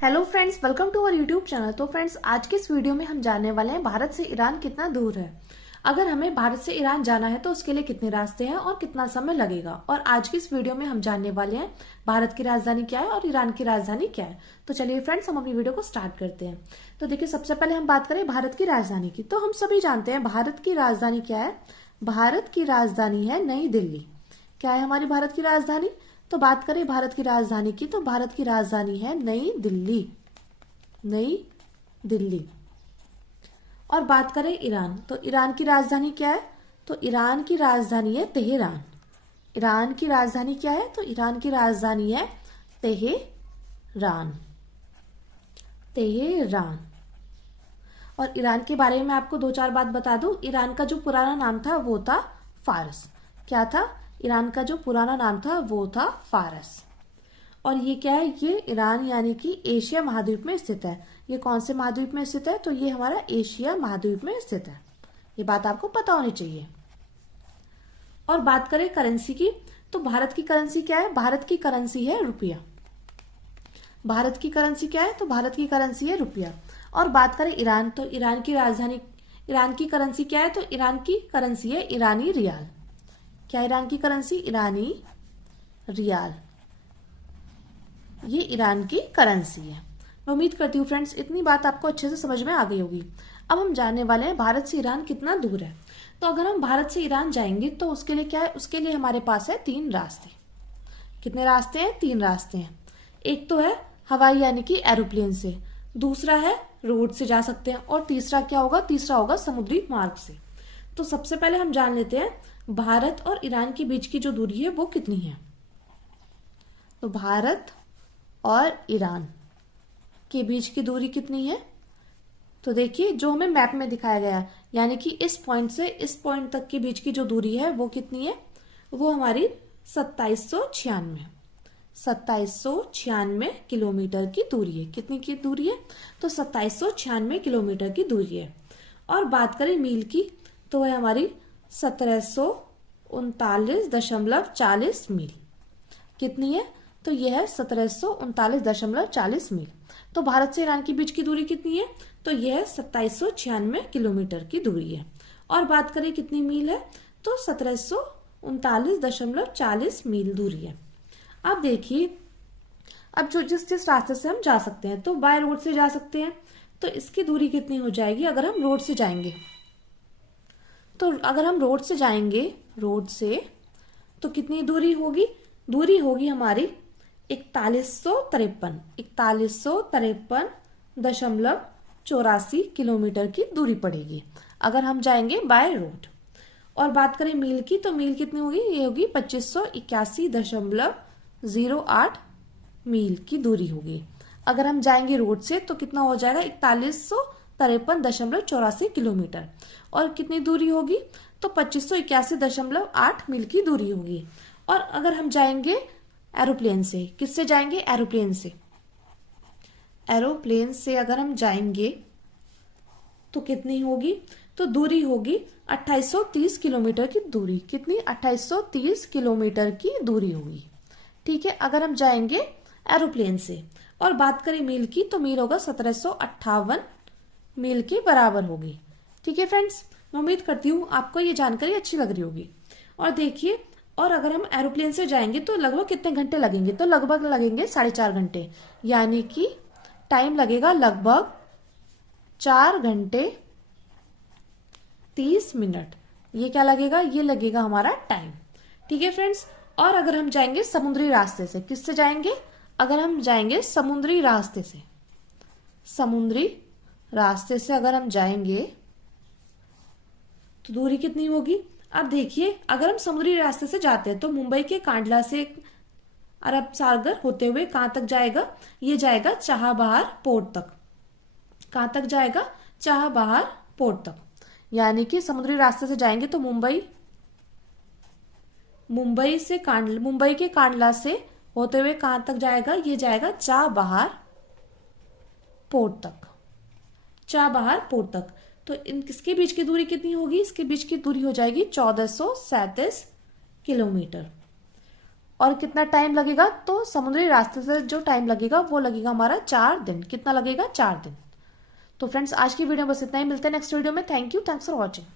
Hello friends, welcome to our YouTube channel. तो friends, आज के इस वीडियो में हम जानने वाले हैं भारत से ईरान कितना दूर है। अगर हमें भारत से ईरान जाना है तो उसके लिए कितने रास्ते हैं और कितना समय लगेगा। और आज की इस वीडियो में हम जानने वाले हैं भारत की राजधानी क्या है और ईरान की राजधानी क्या है। तो चलिए फ्रेंड्स, हम अपनी वीडियो को स्टार्ट करते हैं। तो देखिए, सबसे पहले हम बात करें भारत की राजधानी की। तो हम सभी जानते हैं भारत की राजधानी क्या है। भारत की राजधानी है नई दिल्ली। क्या है हमारी भारत की राजधानी? तो बात करें भारत की राजधानी की, तो भारत की राजधानी है नई दिल्ली। नई दिल्ली। और बात करें ईरान, तो ईरान की राजधानी क्या है? तो ईरान की राजधानी है तेहरान। ईरान की राजधानी क्या है? तो ईरान की राजधानी है तेहरान। तेहरान। और ईरान के बारे में आपको दो चार बात बता दूं। ईरान का जो पुराना नाम था वो था फारस। क्या था? ईरान का जो पुराना नाम था वो था फारस। और ये क्या है? ये ईरान यानी कि एशिया महाद्वीप में स्थित है। ये कौन से महाद्वीप में स्थित है? तो ये हमारा एशिया महाद्वीप में स्थित है। ये बात आपको पता होनी चाहिए। और बात करें करेंसी की, तो भारत की करेंसी क्या है? भारत की करेंसी है रुपया। भारत की करेंसी क्या है? तो भारत की करेंसी है रुपया। और बात करें ईरान, तो ईरान की राजधानी, ईरान की करेंसी क्या है? तो ईरान की करेंसी है ईरानी रियाल। क्या ईरान की करेंसी? ईरानी रियाल। ये ईरान की करेंसी है। मैं उम्मीद करती हूँ फ्रेंड्स, इतनी बात आपको अच्छे से समझ में आ गई होगी। अब हम जानने वाले हैं भारत से ईरान कितना दूर है। तो अगर हम भारत से ईरान जाएंगे तो उसके लिए क्या है? उसके लिए हमारे पास है 3 रास्ते। कितने रास्ते हैं? 3 रास्ते हैं। एक तो है हवाई यानी कि एरोप्लेन से, दूसरा है रोड से जा सकते हैं, और तीसरा क्या होगा? तीसरा होगा समुद्री मार्ग से। तो सबसे पहले हम जान लेते हैं भारत और ईरान के बीच की जो दूरी है वो कितनी है। तो भारत और ईरान के बीच की दूरी कितनी है? तो देखिए, जो हमें मैप में दिखाया गया है, यानी कि इस पॉइंट से इस पॉइंट तक के बीच की जो दूरी है वो कितनी है? वो हमारी 2796 किलोमीटर की दूरी है। कितनी की दूरी है? तो 2796 किलोमीटर की दूरी है। और बात करें मील की, तो है हमारी 1739.40 मील। कितनी है? तो यह है 1739.40 मील। तो भारत से ईरान के बीच की दूरी कितनी है? तो यह 2796 किलोमीटर की दूरी है। और बात करें कितनी मील है? तो 1739.40 मील दूरी है। अब देखिए, अब जो जिस रास्ते से हम जा सकते हैं, तो बाय रोड से जा सकते हैं। तो इसकी दूरी कितनी हो जाएगी अगर हम रोड से जाएंगे? तो अगर हम रोड से जाएंगे, रोड से, तो कितनी दूरी होगी? दूरी होगी हमारी 4153.84 किलोमीटर की दूरी पड़ेगी अगर हम जाएंगे बाय रोड। और बात करें मील की, तो मील कितनी होगी? ये होगी 2581.08 मील की दूरी होगी अगर हम जाएंगे रोड से। तो कितना हो जाएगा? 4153.84 किलोमीटर। और कितनी दूरी होगी? तो 2581.8 मील की दूरी होगी। और अगर हम जाएंगे एरोप्लेन से, किससे जाएंगे? एरोप्लेन से। एरोप्लेन से अगर हम जाएंगे तो कितनी होगी? तो दूरी होगी 2830 किलोमीटर की दूरी। कितनी? 2830 किलोमीटर की दूरी होगी। ठीक है, अगर हम जाएंगे एरोप्लेन से। और बात करें मील की, तो मील होगा 1758 मील के बराबर होगी। ठीक है फ्रेंड्स, मैं उम्मीद करती हूँ आपको ये जानकारी अच्छी लग रही होगी। और देखिए, और अगर हम एरोप्लेन से जाएंगे तो लगभग कितने घंटे लगेंगे? तो लगभग लगेंगे 4.5 घंटे, यानी कि टाइम लगेगा लगभग 4 घंटे 30 मिनट। ये क्या लगेगा? ये लगेगा हमारा टाइम। ठीक है फ्रेंड्स, और अगर हम जाएंगे समुद्री रास्ते से, किससे जाएंगे? अगर हम जाएंगे समुद्री रास्ते से, समुद्री रास्ते से अगर हम जाएंगे तो दूरी कितनी होगी? अब देखिए, अगर हम समुद्री रास्ते से जाते हैं तो मुंबई के कांडला से अरब सागर होते हुए कहां तक जाएगा? ये जाएगा चाबहार पोर्ट तक। कहां तक जाएगा? चाबहार पोर्ट तक। यानी कि समुद्री रास्ते से जाएंगे तो मुंबई के कांडला से होते हुए कहां तक जाएगा? ये जाएगा चाबहार पोर्ट तक। चाबहार पोर्ट तक। तो इसके बीच की दूरी कितनी होगी? इसके बीच की दूरी हो जाएगी 1437 किलोमीटर। और कितना टाइम लगेगा, तो समुद्री रास्ते से जो टाइम लगेगा वो लगेगा हमारा 4 दिन। कितना लगेगा? 4 दिन। तो फ्रेंड्स आज की वीडियो बस इतना ही, मिलते हैं नेक्स्ट वीडियो में। Thank you, thanks for watching.